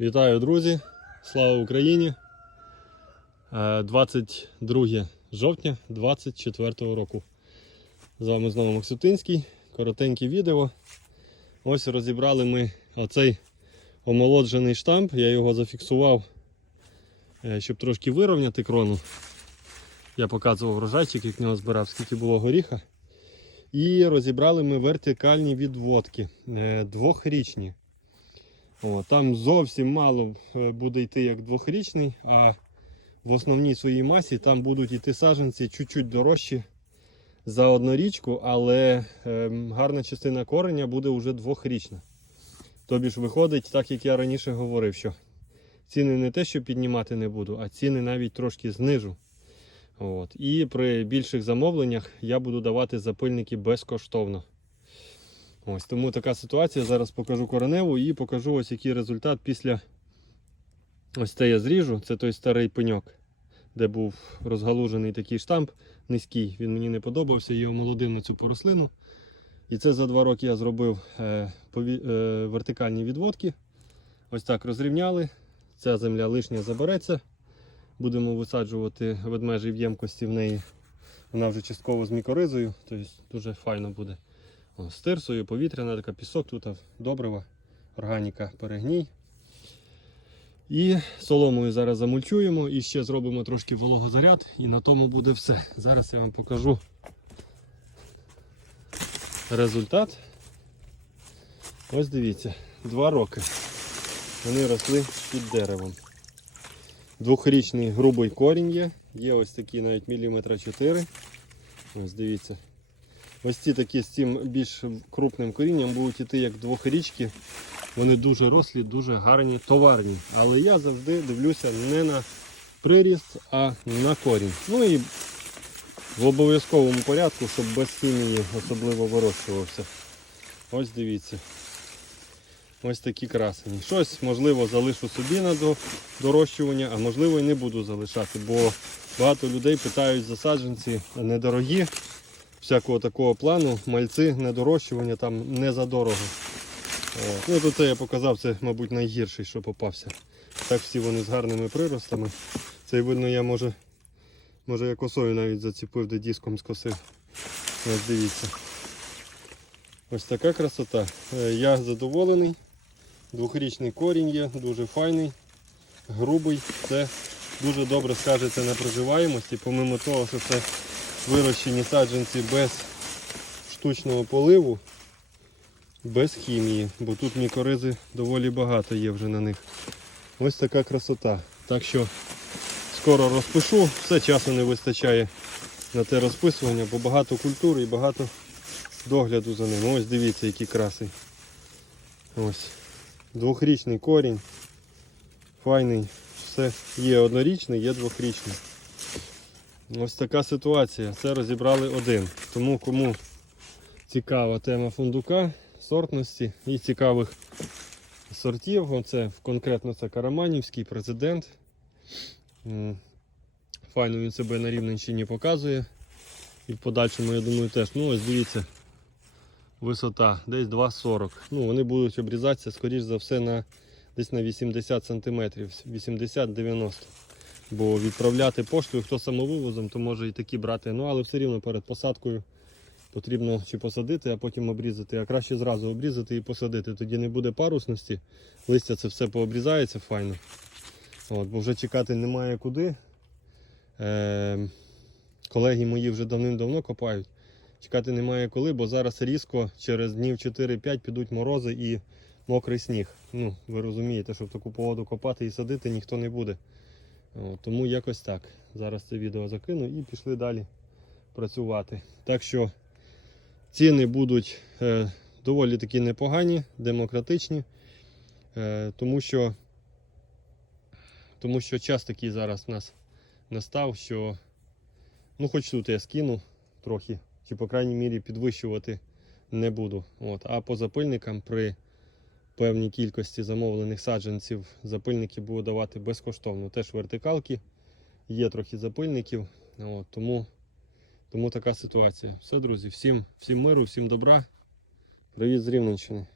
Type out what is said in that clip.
Вітаю, друзі! Слава Україні! Е, 22 жовтня 24 року. З вами знову Максутинський. Коротеньке відео. Ось розібрали ми оцей омолоджений штамп. Я його зафіксував, е, щоб трошки вирівняти крону. Я показував врожайчик, як нього збирав, скільки було горіха. І розібрали ми вертикальні відводки е, двохрічні. О, там зовсім мало е, буде йти як двохрічний, а в основній своїй масі там будуть йти саджанці чуть-чуть дорожчі за однорічку, але ем, гарна частина кореня буде вже двохрічна. Тобі ж виходить, так як я раніше говорив, що ціни не те, що піднімати не буду, а ціни навіть трошки знижу. От. І при більших замовленнях я буду давати запильники безкоштовно. Ось тому така ситуація. Зараз покажу кореневу і покажу ось який результат після ось це я зріжу. Це той старий пеньок, де був розгалужений такий штамп низький. Він мені не подобався, я омолодив на цю порослину. І це за два роки я зробив е, пові- е, вертикальні відводки. Ось так розрівняли. Ця земля лишня забереться. Будемо висаджувати ведмежі в ємкості в неї. Вона вже частково з мікоризою, тобто дуже файно буде. О, з тирсою, повітряна така пісок, тут добрива, органіка перегній. І соломою зараз замульчуємо і ще зробимо трошки вологозаряд, і на тому буде все. Зараз я вам покажу результат. Ось дивіться, два роки. Вони росли під деревом. Двохрічний грубий корінь є, є ось такі навіть міліметра 4. Ось дивіться. Ось ці такі з цим більш крупним корінням будуть іти як двохрічки. Вони дуже рослі, дуже гарні, товарні. Але я завжди дивлюся не на приріст, а на корінь. Ну і в обов'язковому порядку, щоб без хімії особливо вирощувався. Ось дивіться. Ось такі красені. Щось, можливо, залишу собі на дорощування, а можливо і не буду залишати, бо багато людей питають засадженці недорогі всякого такого плану, мальці, недорощування там не задорого. Ну, тут я показав, це, мабуть, найгірший, що попався. Так всі вони з гарними приростами. Цей видно, я може, може я косою навіть заціпив, де диском скосив. Ось дивіться. Ось така красота. Е, Я задоволений. Двохрічний корінь є, дуже файний, грубий. Це дуже добре скажеться на проживаємості, помимо того, що це вирощені саджанці без штучного поливу, без хімії, бо тут мікоризи доволі багато є вже на них. Ось така красота. Так що скоро розпишу, все часу не вистачає на те розписування, бо багато культури і багато догляду за ним. Ось дивіться, які краси. Ось. Двохрічний корінь. Файний. Все є однорічний, є двохрічний. Ось така ситуація. Це розібрали один. Тому кому цікава тема фундука, сортності і цікавих сортів. Оце конкретно це Караманівський президент. Файно він себе на Рівненщині показує. І в подальшому, я думаю, теж. Ну ось дивіться. Висота десь 2,40. Ну, вони будуть обрізатися, скоріш за все, на десь на 80 см, 80-90 Бо відправляти поштою, хто самовивозом, то може і такі брати. Ну, але все рівно перед посадкою потрібно чи посадити, а потім обрізати. А краще зразу обрізати і посадити. Тоді не буде парусності. Листя це все пообрізається файно. От, бо вже чекати немає куди. Е, колеги мої вже давним-давно копають. Чекати немає коли, бо зараз різко через днів 4-5 підуть морози і мокрий сніг. Ну, ви розумієте, що в таку погоду копати і садити ніхто не буде. Тому якось так. Зараз це відео закину і пішли далі працювати. Так що ціни будуть е, доволі таки непогані, демократичні, е, тому, що, тому що час такий зараз у нас настав, що ну хоч тут я скину трохи, чи по крайній мірі підвищувати не буду. От. А по запильникам при певній кількості замовлених саджанців запильники буду давати безкоштовно. Теж вертикалки, є трохи запильників. От, тому, тому така ситуація. Все, друзі, всім, всім миру, всім добра. Привіт з Рівненщини.